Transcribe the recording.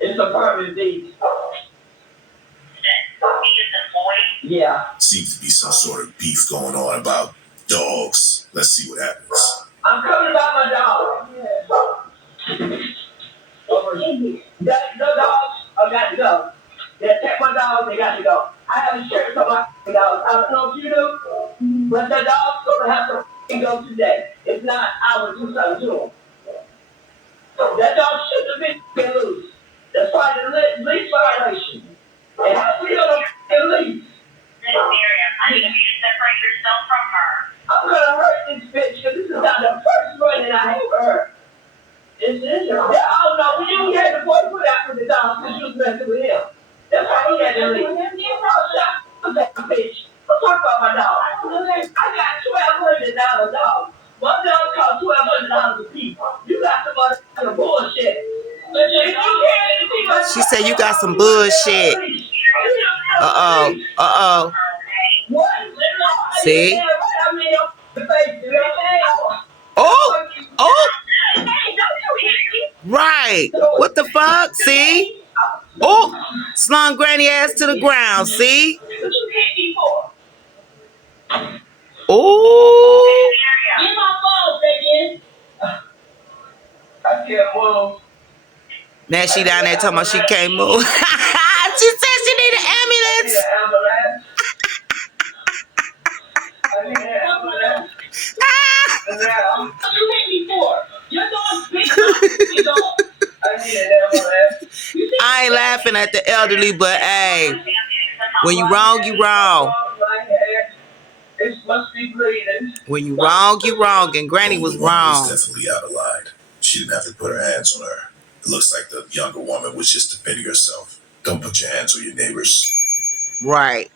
It's a permanent deed. Yeah. Seems to be some sort of beef going on about dogs. Let's see what happens. I'm coming about my dog. Over. The dogs are got to go. They attack my dogs, they got to go. I have insurance on my dogs. I don't know if you do, but the dog's gonna have to go today. If not, I will do something to them. That dog shouldn't have been loose. That's why the lease violation. And how we gonna lease? Miss Miriam, I need you to separate yourself from her. I'm gonna hurt this bitch because this is not the first one that I ever hurt. Oh no, when you had the boy put out with the dog because you was messing with him. That's why he had to leave. Oh, shut that bitch. I'm talking about my dog. I got $1,200 dog. One dog cost $1,200 a piece. You got some other bullshit. She said you got some bullshit. Uh-oh. See? Oh. Right. What the fuck? See? Oh. Slung granny ass to the ground. See? Oh. I can't move. Now she down there talking about she can't move. She said she need an ambulance. I need an ambulance. You hit me for? Your dog's big. I need an ambulance. I ain't laughing at the elderly, but hey, when you wrong, you wrong. It must be bleeding. When you wrong, you wrong, and Granny was wrong. Was definitely out of line. She didn't have to put her hands on her. It looks like the younger woman was just defending herself. Don't put your hands on your neighbors. Right.